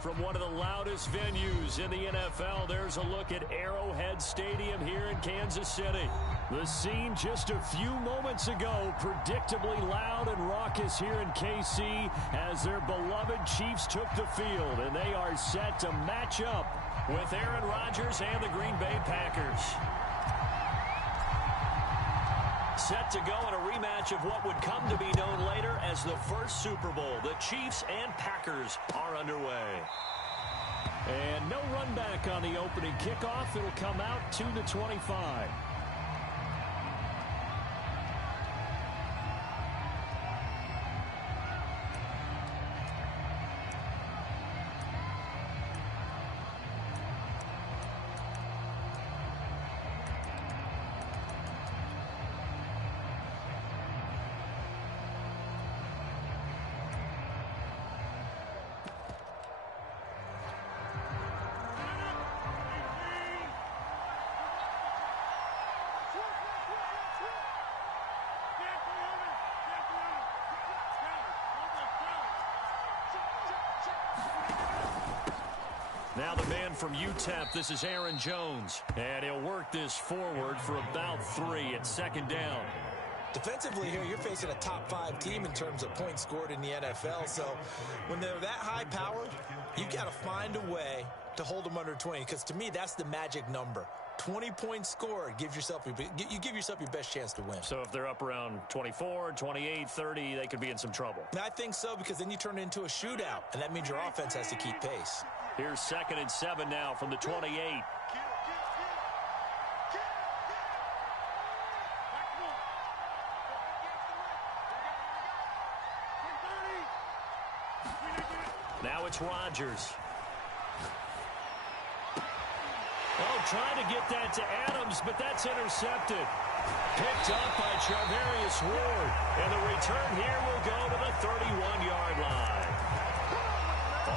From one of the loudest venues in the NFL, there's a look at Arrowhead Stadium here in Kansas City. The scene just a few moments ago, predictably loud and raucous here in KC as their beloved Chiefs took the field, and they are set to match up with Aaron Rodgers and the Green Bay Packers. Set to go in a rematch of what would come to be known later as the first Super Bowl. The Chiefs and Packers are underway. And no run back on the opening kickoff. It'll come out to the 25. Now the man from UTEP, this is Aaron Jones. And he'll work this forward for about 3 at second down. Defensively here, you're facing a top-5 team in terms of points scored in the NFL. So when they're that high-powered, you've got to find a way to hold them under 20. Because to me, that's the magic number. 20 points scored, you give yourself your best chance to win. So if they're up around 24, 28, 30, they could be in some trouble. I think so, because then you turn it into a shootout, and that means your offense has to keep pace. Here's 2nd and 7 now from the 28. Now it's Rodgers. Oh, trying to get that to Adams, but that's intercepted. Picked up by Charvarius Ward. And the return here will go to the 31-yard line.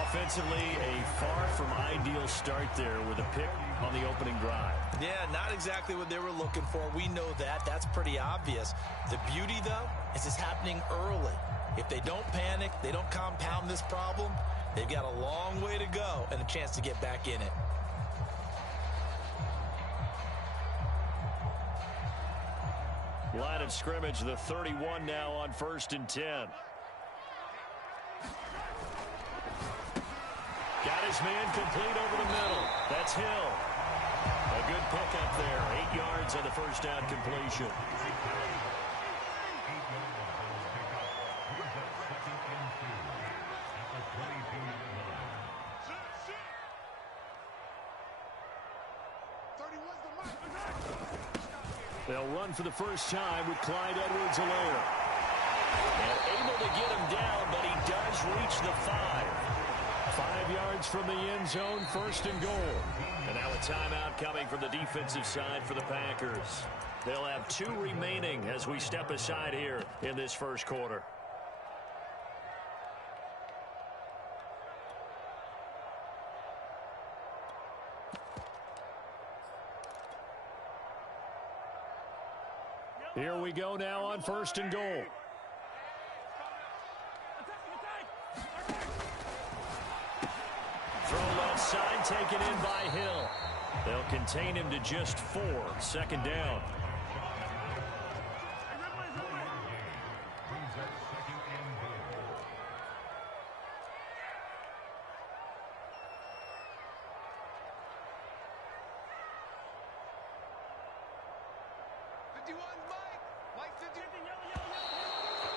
Offensively, a far from ideal start there with a pick on the opening drive. Yeah, not exactly what they were looking for. We know that. That's pretty obvious. The beauty, though, is it's happening early. If they don't panic, they don't compound this problem, they've got a long way to go and a chance to get back in it. Line of scrimmage, the 31 now on 1st and 10. Got his man complete over the middle. That's Hill. A good pickup there. 8 yards on the first down completion. They'll run for the first time with Clyde Edwards-Helaire. And able to get him down, but he does reach the 5. 5 yards from the end zone, 1st and goal. And now a timeout coming from the defensive side for the Packers. They'll have 2 remaining as we step aside here in this first quarter. Here we go now on 1st and goal. Throw left side, taken in by Hill. They'll contain him to just 4, 2nd down.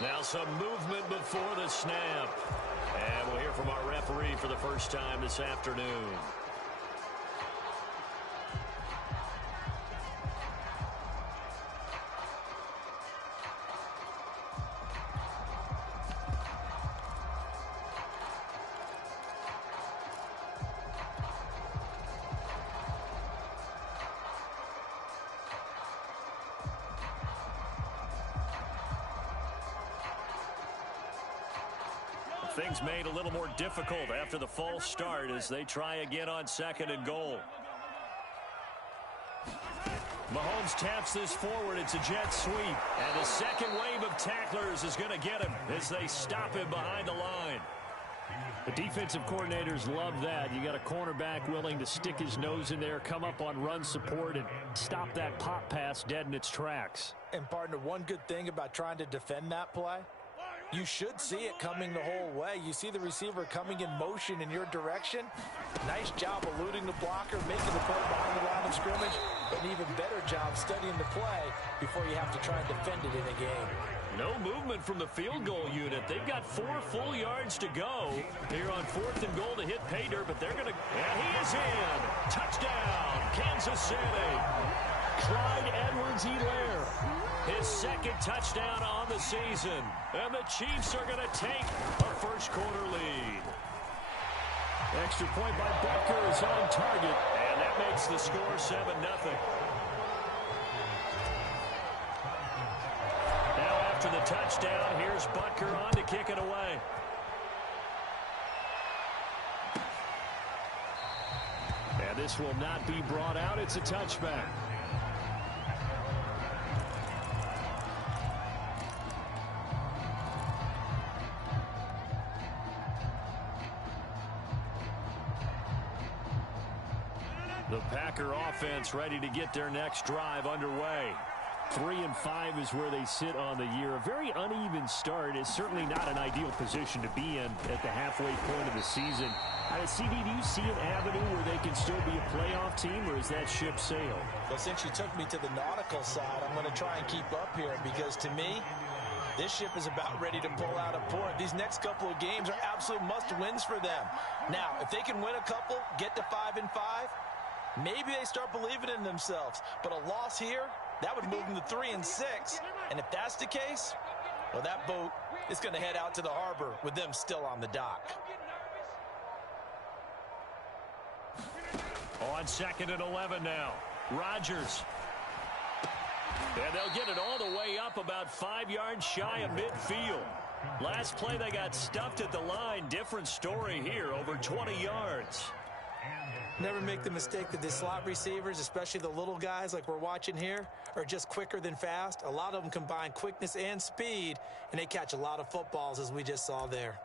Now some movement before the snap. And we'll hear from our referee for the first time this afternoon. Things made a little more difficult after the false start as they try again on 2nd and goal. Mahomes taps this forward. It's a jet sweep. And the second wave of tacklers is going to get him as they stop him behind the line. The defensive coordinators love that. You got a cornerback willing to stick his nose in there, come up on run support, and stop that pop pass dead in its tracks. And, partner, one good thing about trying to defend that play, you should see it coming the whole way. You see the receiver coming in motion in your direction. Nice job eluding the blocker, making the play behind the line of scrimmage, but an even better job studying the play before you have to try and defend it in a game. No movement from the field goal unit. They've got 4 full yards to go here on 4th and goal to hit pay dirt, but they're going to... And he is in! Touchdown, Kansas City! Clyde Edwards-Helaire, his second touchdown on the season. And the Chiefs are going to take a first-quarter lead. Extra point by Butker is on target, and that makes the score 7-0. Now after the touchdown, here's Butker on to kick it away. And this will not be brought out. It's a touchback. The Packer offense ready to get their next drive underway. 3-5 is where they sit on the year. A very uneven start is certainly not an ideal position to be in at the halfway point of the season. CD, do you see an avenue where they can still be a playoff team, or is that ship sailed? Well, since you took me to the nautical side, I'm going to try and keep up here because, to me, this ship is about ready to pull out of port. These next couple of games are absolute must-wins for them. Now, if they can win a couple, get to 5-5, maybe they start believing in themselves. But a loss here, that would move them to 3-6. And if that's the case, well, that boat is going to head out to the harbor with them still on the dock. On 2nd and 11 now. Rodgers. And they'll get it all the way up about 5 yards shy of midfield. Last play they got stuffed at the line. Different story here, over 20 yards. Never make the mistake that the slot receivers, especially the little guys like we're watching here, are just quicker than fast. A lot of them combine quickness and speed, and they catch a lot of footballs, as we just saw there.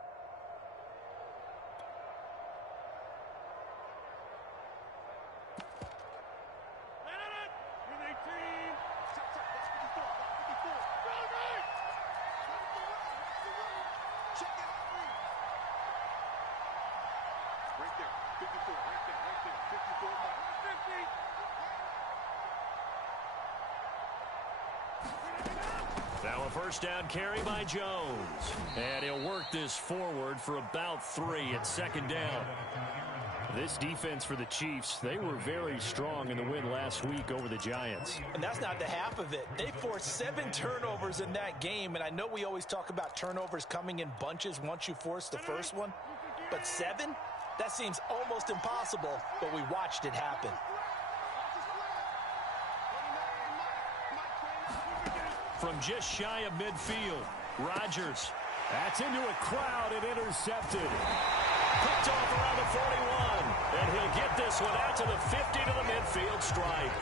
Now a first down carry by Jones. And he'll work this forward for about 3 at 2nd down. This defense for the Chiefs, they were very strong in the win last week over the Giants. And that's not the half of it. They forced 7 turnovers in that game, and I know we always talk about turnovers coming in bunches once you force the first one, but 7? That seems almost impossible, but we watched it happen. From just shy of midfield, Rodgers. That's into a crowd and intercepted. Picked off around the 41. And he'll get this one out to the 50 to the midfield stripe.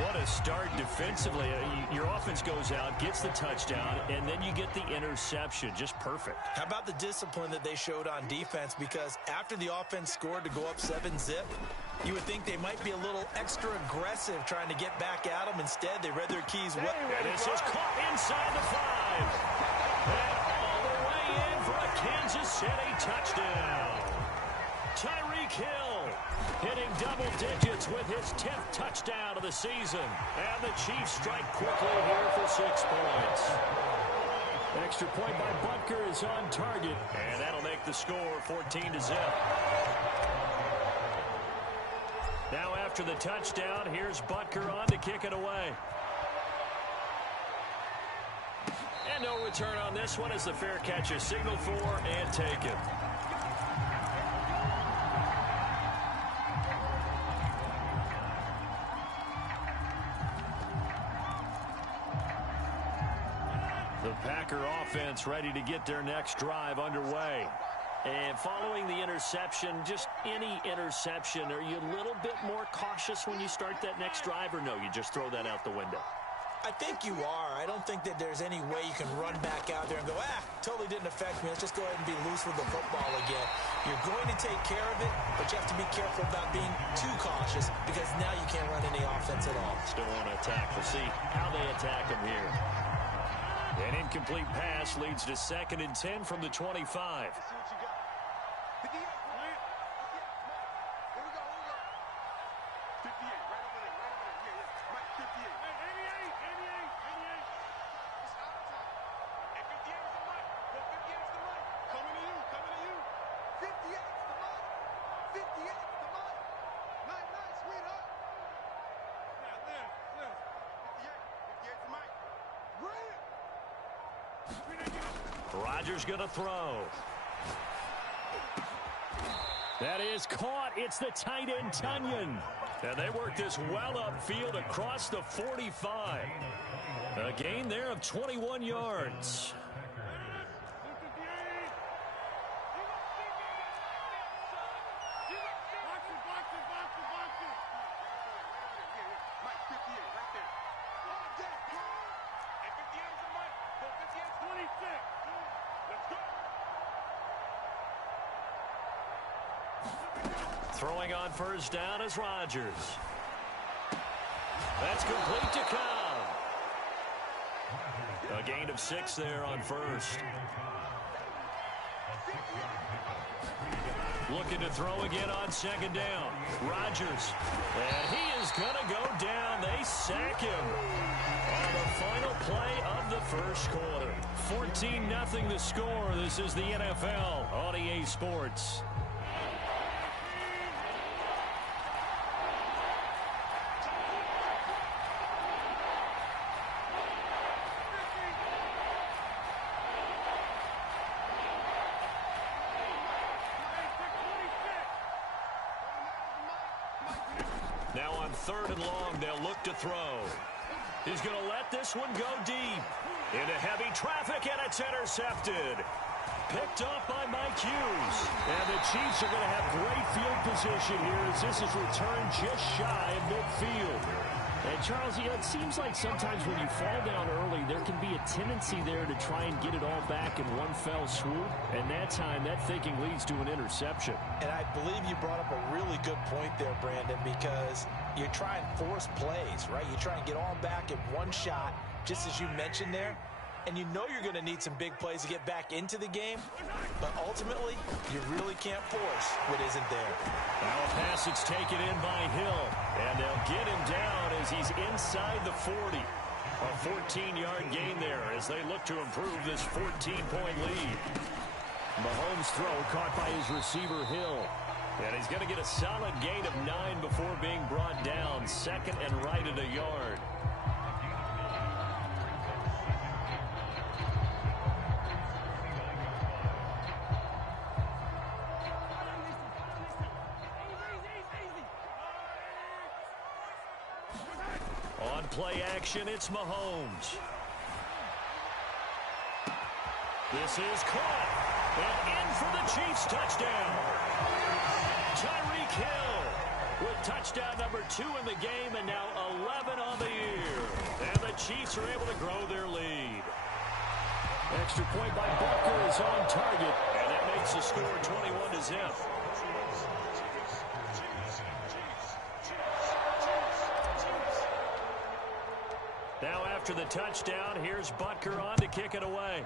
What a start defensively. Your offense goes out, gets the touchdown, and then you get the interception. Just perfect. How about the discipline that they showed on defense? Because after the offense scored to go up 7-zip, you would think they might be a little extra aggressive trying to get back at them. Instead, they read their keys well. And it's just caught inside the 5. And all the way in for a Kansas City touchdown. Tyreek Hill hitting double digits with his 10th touchdown of the season. And the Chiefs strike quickly here for 6 points. Extra point by Butker is on target. And that'll make the score 14-0. Now after the touchdown, here's Butker on to kick it away. And no return on this one as the fair catch is signaled for and taken. The Packer offense ready to get their next drive underway. And following the interception, just any interception, are you a little bit more cautious when you start that next drive, or no, you just throw that out the window? I think you are. I don't think that there's any way you can run back out there and go, totally didn't affect me. Let's just go ahead and be loose with the football again. You're going to take care of it, but you have to be careful about being too cautious because now you can't run any offense at all. Still want to attack. We'll see how they attack him here. An incomplete pass leads to 2nd and 10 from the 25. Rodgers going to throw. That is caught. It's the tight end, Tunyon. And they work this well upfield across the 45. A gain there of 21 yards. Throwing on first down is Rodgers. That's complete to Cobb. A gain of 6 there on first. Looking to throw again on 2nd down. Rodgers. And he is going to go down. They sack him on the final play of the first quarter. 14-0 the score. This is the NFL on EA Sports. Now on 3rd and long, they'll look to throw. He's going to let this one go deep. Into heavy traffic, and it's intercepted. Picked off by Mike Hughes. And the Chiefs are going to have great field position here as this is returned just shy of midfield. And, Charles, you know, it seems like sometimes when you fall down early, there can be a tendency there to try and get it all back in one fell swoop. And that time, that thinking leads to an interception. And I believe you brought up a really good point there, Brandon, because you try and force plays, right? You try and get all back in one shot, just as you mentioned there. And you know you're going to need some big plays to get back into the game. But ultimately, you really can't force what isn't there. Now a pass that's taken in by Hill. And they'll get him down as he's inside the 40. A 14-yard gain there as they look to improve this 14-point lead. Mahomes' throw caught by his receiver, Hill. And he's going to get a solid gain of 9 before being brought down. 2nd and right at a yard. On play action, it's Mahomes. This is caught. And in for the Chiefs touchdown. Tyreek Hill with touchdown number 2 in the game and now 11 on the year. And the Chiefs are able to grow their lead. Extra point by Butker is on target. And it makes the score 21-0. Now after the touchdown, here's Butker on to kick it away.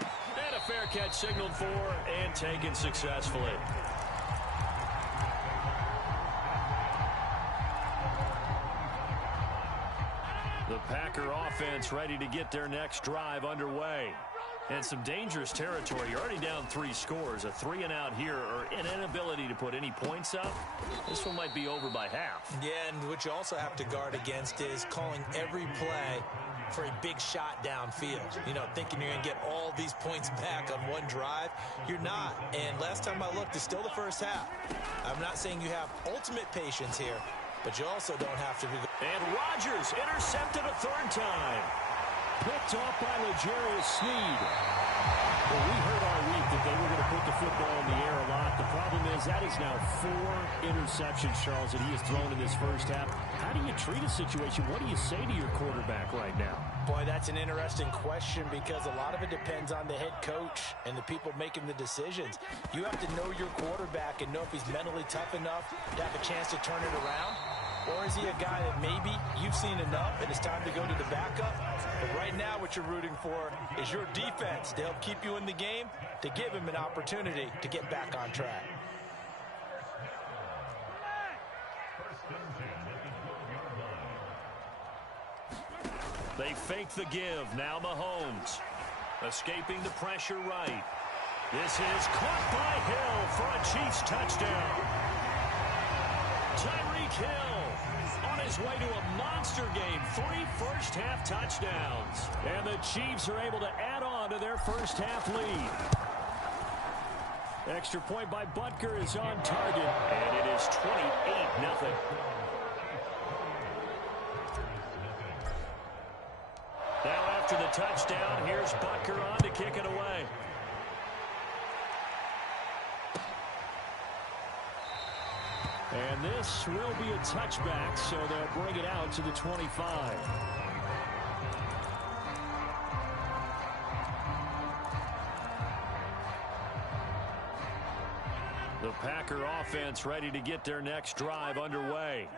And a fair catch signaled for and taken successfully. The Packer offense ready to get their next drive underway. And some dangerous territory. You're already down 3 scores. A 3-and-out here or an inability to put any points up. This one might be over by half. Yeah, and what you also have to guard against is calling every play for a big shot downfield. You know, thinking you're going to get all these points back on one drive. You're not. And last time I looked, it's still the first half. I'm not saying you have ultimate patience here, but you also don't have to be. And Rodgers intercepted a 3rd time. Picked off by L'Jarius Sneed. Well, we heard all week that they were going to put the football in the air a lot. The problem is that is now 4 interceptions, Charles, that he has thrown in this first half. How do you treat a situation? What do you say to your quarterback right now? Boy, that's an interesting question because a lot of it depends on the head coach and the people making the decisions. You have to know your quarterback and know if he's mentally tough enough to have a chance to turn it around. Or is he a guy that maybe you've seen enough and it's time to go to the backup? But right now what you're rooting for is your defense to help keep you in the game, to give him an opportunity to get back on track. They fake the give. Now Mahomes escaping the pressure right. This is caught by Hill for a Chiefs touchdown. Tyreek Hill on his way to a monster game. 3 first-half touchdowns. And the Chiefs are able to add on to their first-half lead. Extra point by Butker is on target. And it is 28-0. Now after the touchdown, here's Butker on to kick it away. And this will be a touchback, so they'll bring it out to the 25. The Packer offense ready to get their next drive underway.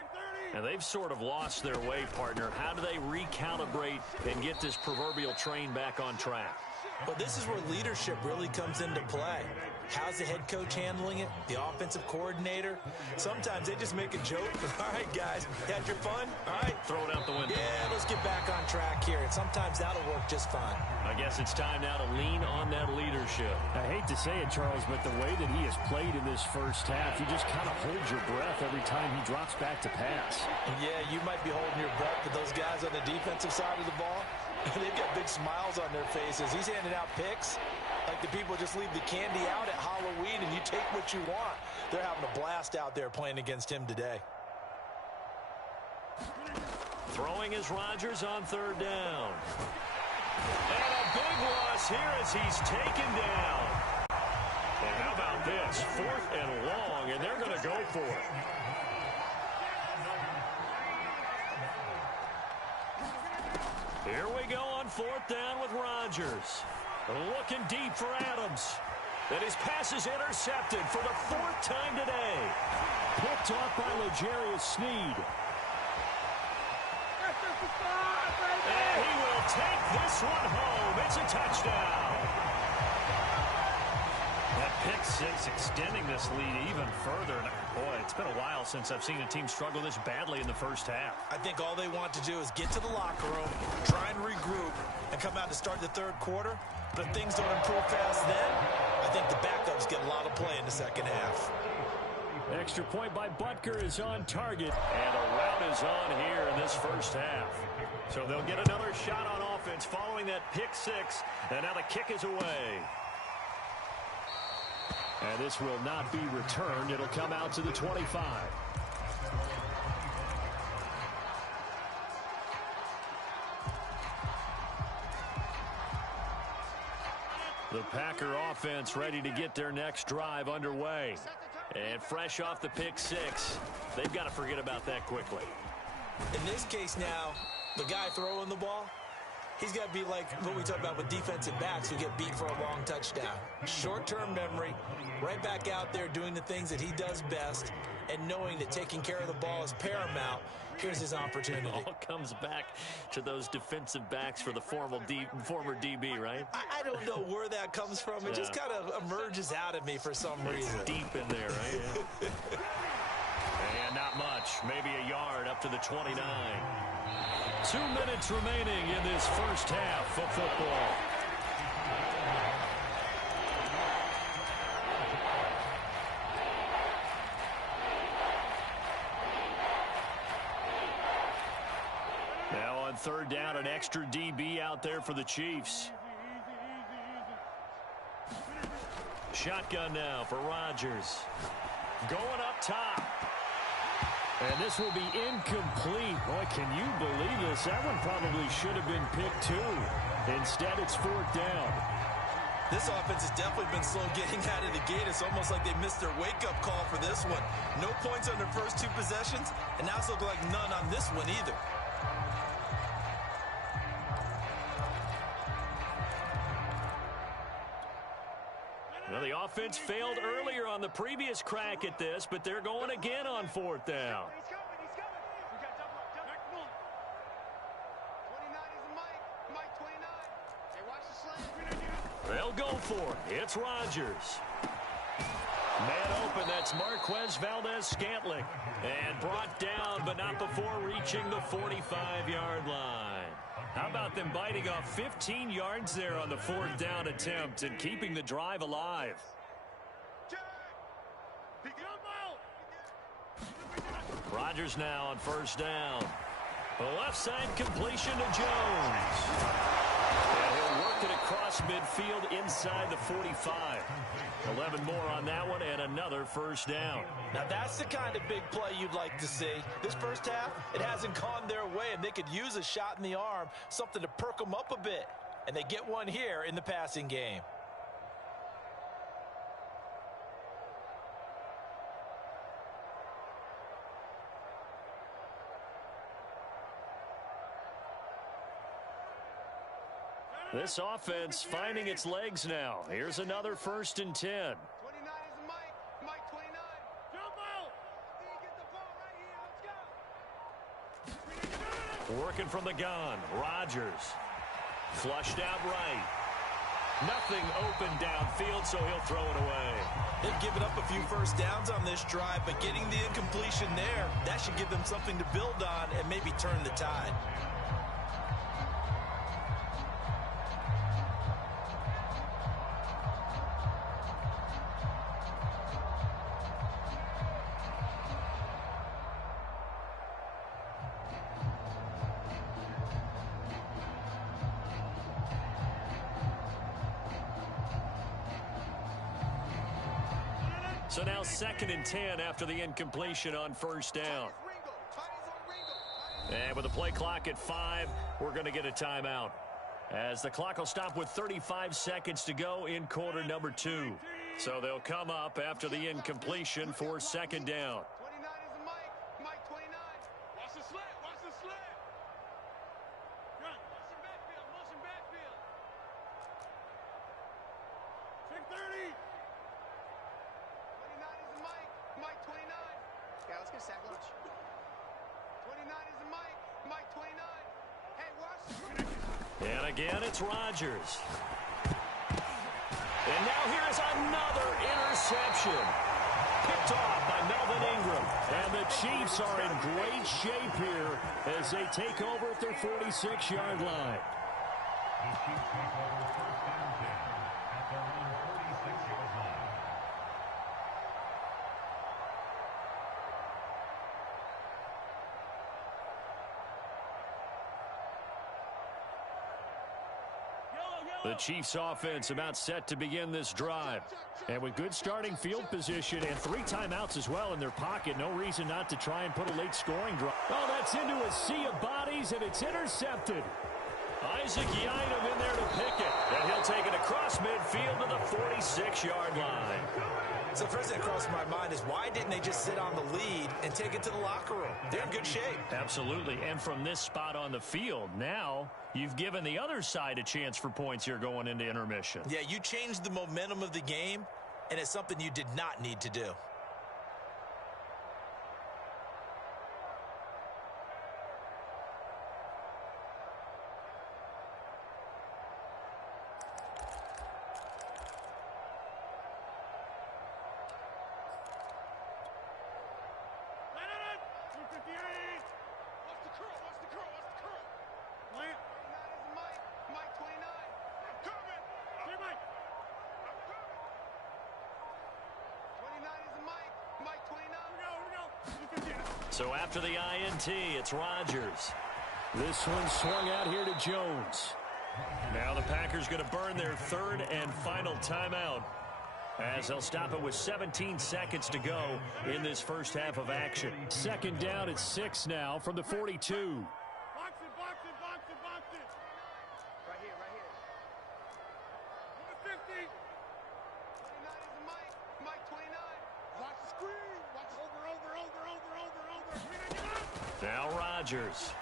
And they've sort of lost their way, partner. How do they recalibrate and get this proverbial train back on track? Well, this is where leadership really comes into play. How's the head coach handling it? The offensive coordinator? Sometimes they just make a joke. All right, guys, had your fun? All right. Throw it out the window. Yeah, let's get back on track here. And sometimes that'll work just fine. I guess it's time now to lean on that leadership. I hate to say it, Charles, but the way that he has played in this first half, you just kind of hold your breath every time he drops back to pass. Yeah, you might be holding your breath, but those guys on the defensive side of the ball, they've got big smiles on their faces. He's handing out picks like the people just leave the candy out at Halloween and you take what you want. They're having a blast out there playing against him today. Throwing is Rodgers on 3rd down. And a big loss here as he's taken down. And how about this? 4th and long, and they're going to go for it. Here we go on 4th down with Rodgers. Looking deep for Adams. And his pass is intercepted for the 4th time today. Picked off by L'Jarius Sneed. And he will take this one home. It's a touchdown. That pick 6 extending this lead even further. Boy, it's been a while since I've seen a team struggle this badly in the first half. I think all they want to do is get to the locker room, try and regroup, and come out to start the 3rd quarter. But if things don't improve fast then, I think the backups get a lot of play in the second half. Extra point by Butker is on target. And a rout is on here in this first half. So they'll get another shot on offense following that pick 6. And now the kick is away. And this will not be returned. It'll come out to the 25. The Packer offense ready to get their next drive underway. And fresh off the pick 6, they've got to forget about that quickly. In this case now, the guy throwing the ball, he's got to be like what we talk about with defensive backs who get beat for a long touchdown. Short-term memory, right back out there doing the things that he does best, and knowing that taking care of the ball is paramount. Here's his opportunity. It all comes back to those defensive backs for the former DB, right? I don't know where that comes from. It just kind of emerges out of me for some reason. It's deep in there, right? Yeah. And not much. Maybe a yard up to the 29. 2 minutes remaining in this first half of football. Now on 3rd down, an extra DB out there for the Chiefs. Shotgun now for Rodgers. Going up top. And this will be incomplete. Boy, can you believe this? That one probably should have been picked 2. Instead, it's 4th down. This offense has definitely been slow getting out of the gate. It's almost like they missed their wake-up call for this one. No points on their first 2 possessions, and now it's looking like none on this one either. Well, the offense failed earlier on the previous crack at this, but they're going again on 4th down. They'll go for it. It's Rodgers. Man open, that's Marquez Valdez-Scantling. And brought down, but not before reaching the 45-yard line. How about them biting off 15 yards there on the 4th down attempt and keeping the drive alive? Rodgers now on 1st down. The left side completion to Jones. And he'll work it across midfield inside the 45. 11 more on that one and another 1st down. Now that's the kind of big play you'd like to see. This first half, it hasn't gone their way, and they could use a shot in the arm, something to perk them up a bit. And they get one here in the passing game. This offense finding its legs now. Here's another 1st and 10. 29 is Mike 29. Jump out. Get the ball right here. Let's go. Working from the gun. Rodgers. Flushed out right. Nothing open downfield, so he'll throw it away. They've given up a few 1st downs on this drive, but getting the incompletion there, that should give them something to build on and maybe turn the tide. So now 2nd and 10 after the incompletion on 1st down. And with the play clock at 5, we're going to get a timeout, as the clock will stop with 35 seconds to go in quarter number 2. So they'll come up after the incompletion for 2nd down. 29 is Mike 29. Watch the slant. Watch the slant. Run. Motion backfield. Motion backfield. Check 30. 29 is Mike 29. Yeah, let's get sack lunch. 29 is Mike 29. Hey, watch. And again, it's Rodgers. And now here's another interception. Picked off by Melvin Ingram. And the Chiefs are in great shape here as they take over at their 46-yard line. The Chiefs offense about set to begin this drive. And with good starting field position and 3 timeouts as well in their pocket, no reason not to try and put a late scoring drive. Oh, that's into a sea of bodies, and it's intercepted. Isaac Yiadom in there to pick it. And he'll take it across midfield to the 46-yard line. So the first thing that crossed my mind is, why didn't they just sit on the lead and take it to the locker room? They're in good shape. Absolutely. And from this spot on the field, now you've given the other side a chance for points here going into intermission. Yeah, you changed the momentum of the game, and it's something you did not need to do. So after the INT, it's Rodgers. This one swung out here to Jones. Now the Packers going to burn their 3rd and final timeout, as they'll stop it with 17 seconds to go in this first half of action. 2nd down at 6 now from the 42. Box it, box it, box it, box it. Right here, right here. Mike 29. Watch the screen. Watch over. Now Rodgers.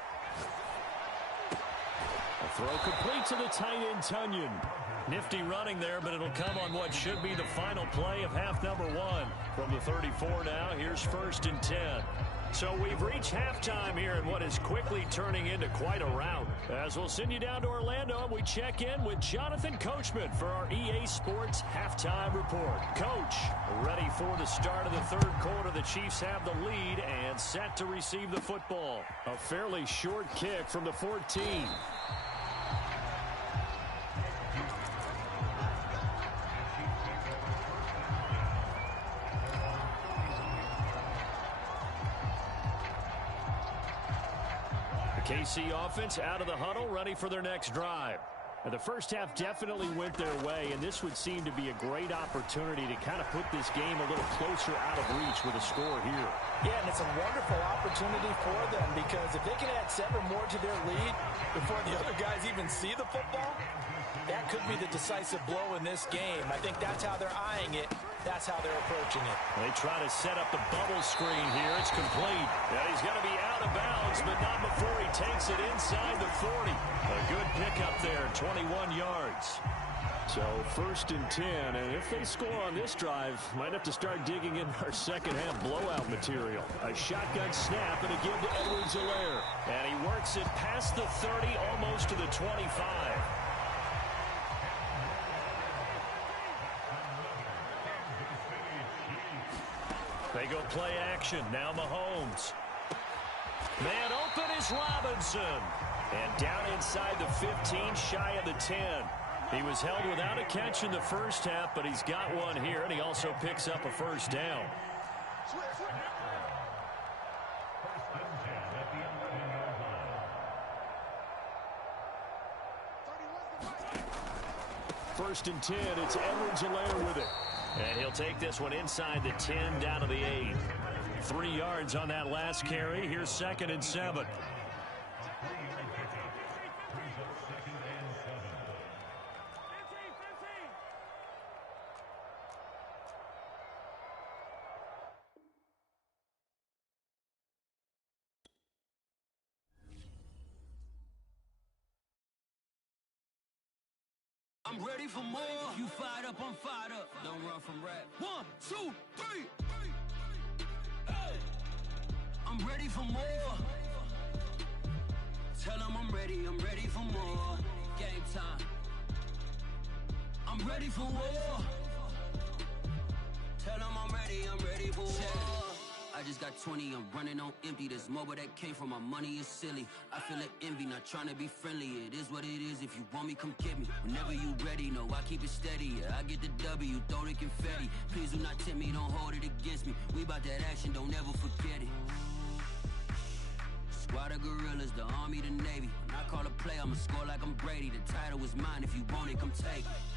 A throw complete to the tight end, Tunyon. Nifty running there, but it'll come on what should be the final play of half number 1. From the 34 now, here's 1st and 10. So we've reached halftime here in what is quickly turning into quite a rout. As we'll send you down to Orlando, and we check in with Jonathan Coachman for our EA Sports Halftime Report. Coach, ready for the start of the 3rd quarter. The Chiefs have the lead and set to receive the football. A fairly short kick from the 14. KC offense out of the huddle, ready for their next drive. Now, the first half definitely went their way, and this would seem to be a great opportunity to kind of put this game a little closer out of reach with a score here. Yeah, and it's a wonderful opportunity for them because if they can add 7 more to their lead before the other guys even see the football, that could be the decisive blow in this game. I think that's how they're eyeing it. That's how they're approaching it. They try to set up the bubble screen here. It's complete. Yeah, he's going to be out of bounds, but not before he takes it inside the 40. A good pickup there, 21 yards. So 1st and 10, and if they score on this drive, might have to start digging in our second half blowout material. A shotgun snap and a give to Edwards-Helaire. And he works it past the 30, almost to the 25. They go play action. Now Mahomes. Man open is Robinson. And down inside the 15, shy of the 10. He was held without a catch in the first half, but he's got one here, and he also picks up a 1st down. 1st and 10, it's Edwards-Helaire with it. And he'll take this one inside the 10, down to the 8. 3 yards on that last carry. Here's 2nd and 7. I'm ready for more. You fired up, I'm fired up. Don't run from rap. 1, 2, 3. Hey. I'm ready for more. Tell them I'm ready for more. Game time. I'm ready for war. Tell them I'm ready for war. I just got 20, I'm running on empty. This mobile that came from my money is silly. I feel like envy, not trying to be friendly. It is what it is, if you want me, come get me. Whenever you ready, no, I keep it steady. Yeah, I get the W, throw the confetti. Please do not tempt me, don't hold it against me. We bout that action, don't ever forget it. Squad of gorillas, the army, the navy. When I call a play, I'ma score like I'm Brady. The title is mine, if you want it, come take it.